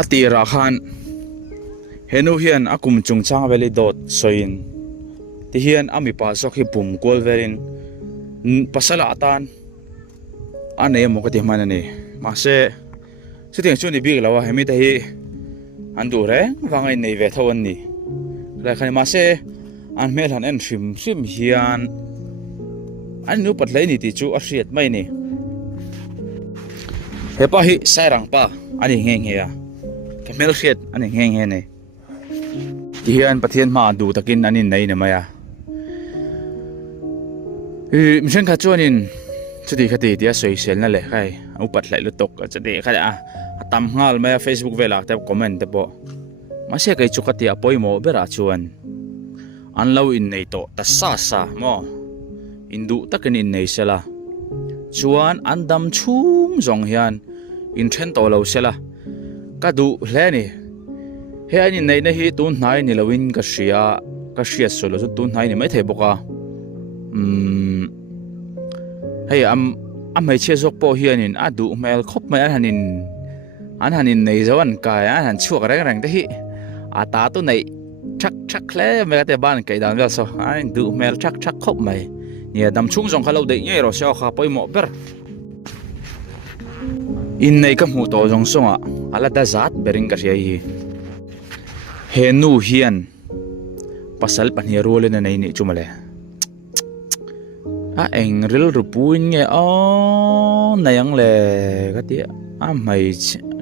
atira khan henu hian akum chungchang veli dot soin ti hian ami pa sok hi pum kol verin pasala atan ane mo ka ti manani ma se siting chuni big lawa hemi ta hi andu re wangai nei ve thon ni la khani ma se an mel han en sim hian an nu patlai ni ti chu a hriat mai ni hepa hi sairang pa ani ngeng he ya kemel hriat ani ngeng he nei ti hian pathian ma du takin anin nei na maya misen kha chuanin chudi khati tia social na le khai upat lai lutok chade khala atam ngal maya Facebook vela te comment te bo mase kai chukati apoi mo bera chuan anlo in nei to ta sa mo indu takin in nei sela chuan andam chung zong hian in then to lo sela ka du hle ni he ani nei na hi tun hnai ni lowin ka hria solo chu tun hnai ni mai the boka hey am mai che zok po hianin adu mel khop mai an hanin nei zawan ka an chuak reng te hi ata tu nei chak hle me te ban kai dan vel so an du mel chak khop mai nia dam chung jong khalo de nge ro sha kha poi mo ber in nei ka mu to jong songa ala da zat bering ka hi he nu hian pasal pania role na nei ni chumale a eng ril rupuin nge o nayang le kati a mai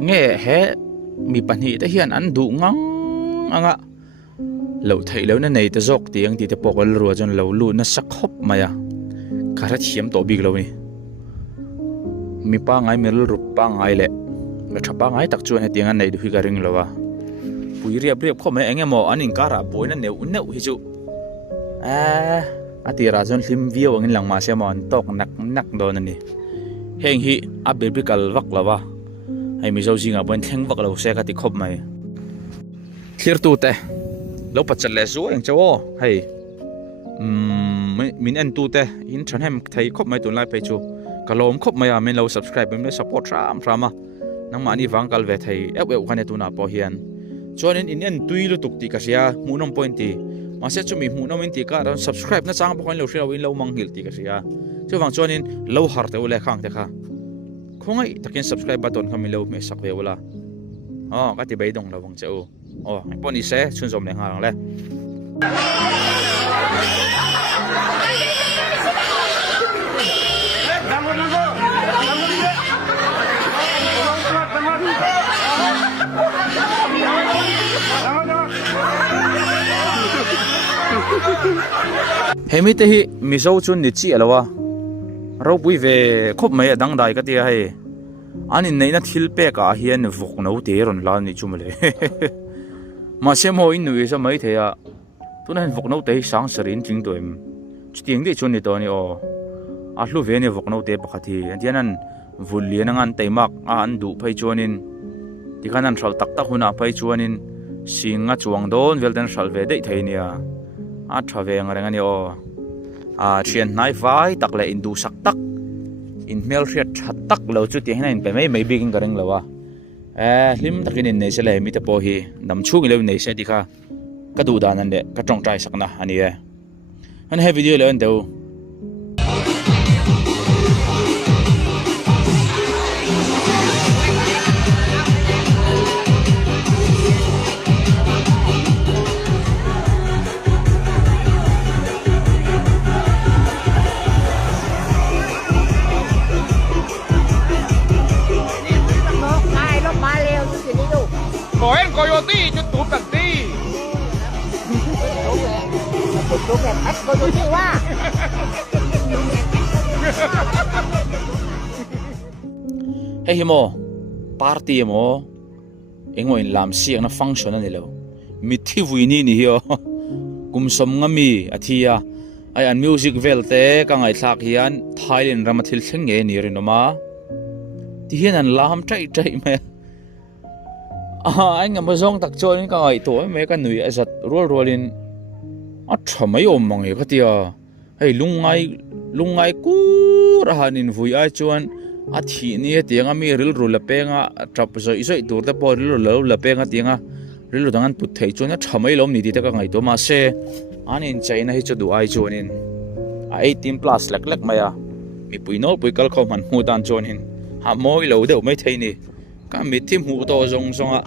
nge he mi pani ta hian an du ngang anga lo thei lo na nei ta jok tiang ti te pokol ro jon lo lu na sakhop maya khara thiam to big lo ni mi pa ngai mel rup pa ngai le me thapa ngai tak chuan he tiang an nei du hi ka ring lowa pui riap kho me engemo anin kara boina neu hi chu ati rajon lim view angin lang ma se mon tok nak don ani heng hi a biblical vak lawa ai mi zo jinga bon thleng vak lo se ka ti khop mai clear tu te lo pachal le zo eng chawo hei min en tu te in than hem thai khop mai tu lai pe chu kalom khop mai a min lo subscribe min support ram nang ma ni wang kal ve thai eu khane tu na po hian chuan in en tuilu tuk ti ka sia mu nom point ti mase chumi mu nom in ti ka ran subscribe na chang pokon lo hriau in lo mang hil ti ka sia chu wang chuan in lo har te ule khang te kha khongai takin subscribe button khami lo me sak ve wala ka ti bai dong lo wang cheu poni se chun zom le ngang le hemi te hi mizo chun ni chi alawa ro pui ve khop mai adang dai ka ti hai anin nei na thil pe ka hian vuk no te ron la ni chumle ma se mo in nu sa mai the ya tunan vuk no te sang sarin jing toim chiting de chun ni to ni a hlu ve ni vuk no te pakhathi antianan vul lian angan teimak an du phai chuanin ti khanan thal tak tak huna phai chuanin singa chuang don velden sal ve dei theinia a thaveng rengani thian nai vai tak le indu sak tak in mel hriat that tak lo chu ti hinain pe mai big in gareng lawa lim takin in nei se le mi te po hi nam chung le nei se ti kha ka du dan an de ka tong trai sakna ani an he video le an deu Coyote cho tụt tận đi. Tụt kẹp ách coyote quá. Hey himo party mo engoi lam siang na function ani lo mithi vuini ni hi kum som ngami athia ai an music velte ka ngai thlak hian Thailand ramathil thleng nge ni rinoma ti hian an lam trai me anh ngam zong tak chon ka ngai to me ka nui azat rolin a thamai om mangi khatia hei lungai ku rahanin vui ai chuan a thi ni tianga mi ril ru la penga trap zoi zoi tur te po ril lo la penga tianga ril dangan put thei chona thamai lom ni ti ta ka ngai to ma se anin chaina hi chu du ai chonin a 18 plus lek lek maya mi puino puikal kho man hu dan chonin ha moi lo de mai thei ni ka mi thim hu to zong zonga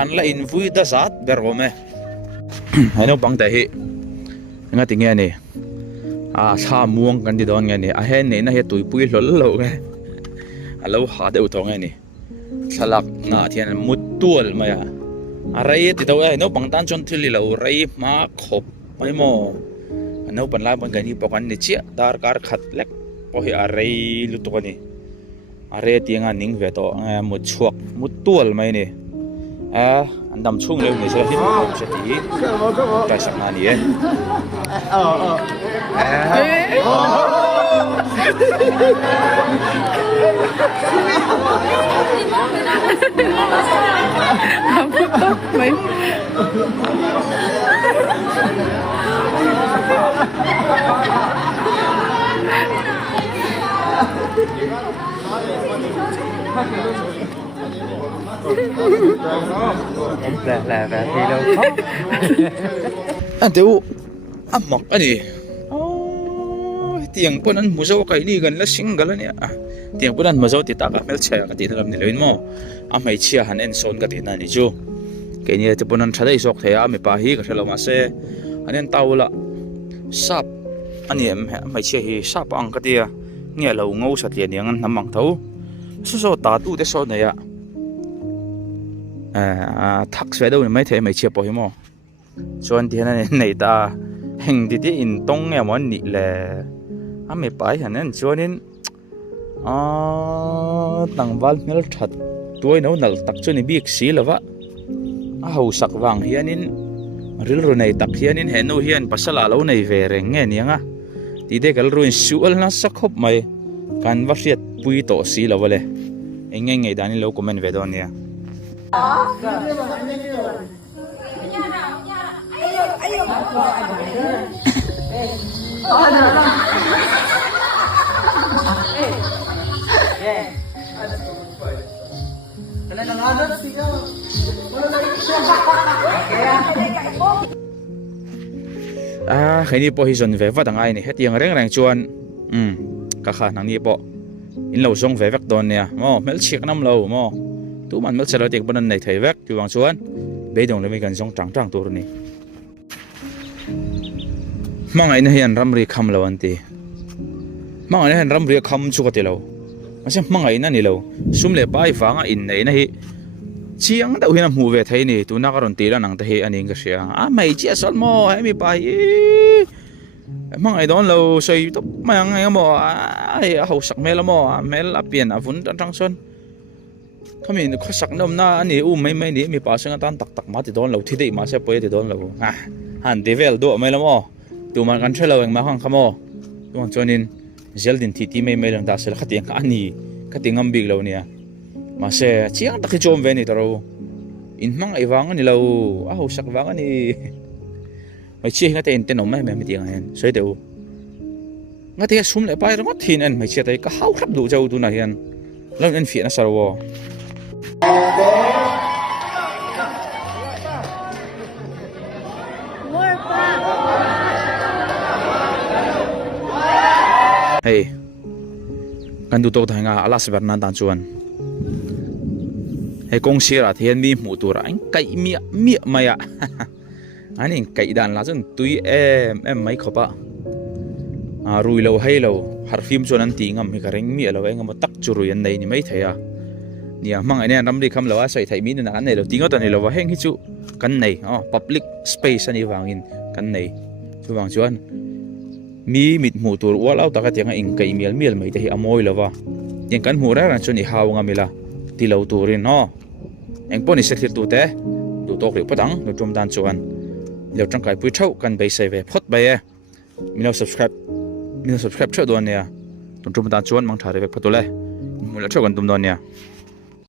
an la in vui da zat ber me hano bang ta hi nga ti nge ni a sa muang kan di don nge ni a hen ne na he tui pui hlol lo nge alo ha de u to nge ni salak na thian mut tual maya arai ti to ai no bang tan chon thili lo rai ma khop mai mo no pan la ban gani pokan ni chia dar kar khat lek po hi arai lu to ni are tianga ning ve to mut chuak mut tual mai ni an dam chung le ni se hi mo se ti ta sak na ni e Mấy là thì đâu khóc anh tiêu anh mặc anh đi tiếng pun anh mua dâu cái đi gần là sinh gần nè tiếng pun anh mua dâu thì ta cả mel chơi cái tiền làm gì lên mò anh mấy chia hắn anh son cái tiền này chú cái này thì pun anh thấy sọc thấy anh mấy bà hi cái làm sao anh tàu là sáp anh em mấy chia hi sáp ăn cái tiền nghe lâu ngâu sát tiền anh nằm mang thấu số ta tu để số này thắc về đâu mấy thế mấy chia bỏ hiểm cho anh thì này ta hình thì in tông nghe món nị là anh mấy bài hả nên cho nên tầng val mel thật tôi nấu nal tắc cho nên biết xí là vậy hậu sắc vàng hiền nên ril rồi này tắc hiền nên hẹn nô hiền pasala lâu này về rồi nghe niang thì đây cái rồi sual na sắc hộp mày can vắt riết bui tổ xí là vậy anh nghe ngày đàn lâu comment về đó nè khi đi po hi zon ve vắt angai ni hetiang reng reng chuan ka kha nang ni po in lo zong ve vek don nè mo mel chik nam lo mo tu man mel chalo tek banan nei thei vek chu wang chuan be dong le mi kan zong tang tang tur ni mangai na hian ramri kham lo anti mangai na hian ramri kham chu ka te lo ase mangai na ni lo sum le pai wanga in nei na hi chiang da hian mu ve thei ni tu na ka ron ti la nang ta hi ani ka sia a mai chi asal mo he mi pai mangai don lo soi to mang ngai mo ai ho sak mel mo mel apian avun tang son kami ko sak nom na ani mai ni mi pa sang tan tak tak ma ti don lo thi dei ma se poi ti don lo han devel do mai lo mo tu man kan thelo eng ma khang khamo tu chonin zeldin thi ti mai lang da sel khatiang ka ani khatingam big lo nia ma se chiang takhi chom ve ni taro in mang ai wang ani lo a ho sak wang ani mai chi nga te in ten om mai me tiang hen soi deu nga te sum le pai ro thin an mai che tai ka hau khap du jau tu na hian lang en fi na sarwo hey kan du to thai nga ala se bernan tan chuan hey kong sira thian mi mu tur anh kai mi maya anh kai dan la chun tui em mai khopa rui lo hay lo har phim chuan an ti ngam mi ka reng mi lo engam tak churui an nei ni mai theya nia mang ane ram ri kham lo a sai thai mi na an nei lo tingo ta nei lo wa heng hi chu kan nei public space ani wangin kan nei chu wang chuan mi mit mu tur wal out ta tianga in kai mial mai te hi amoi lova yen kan hu ra ran chuni haw nga mila ti lo turin no eng poni se thir tu te tu tok ri patang no tum dan chuan lo tang kai pui thau kan bei se ve phot bai e mi subscribe tho don nia tum dan chuan mang thare ve photole mu la thau kan tum don nia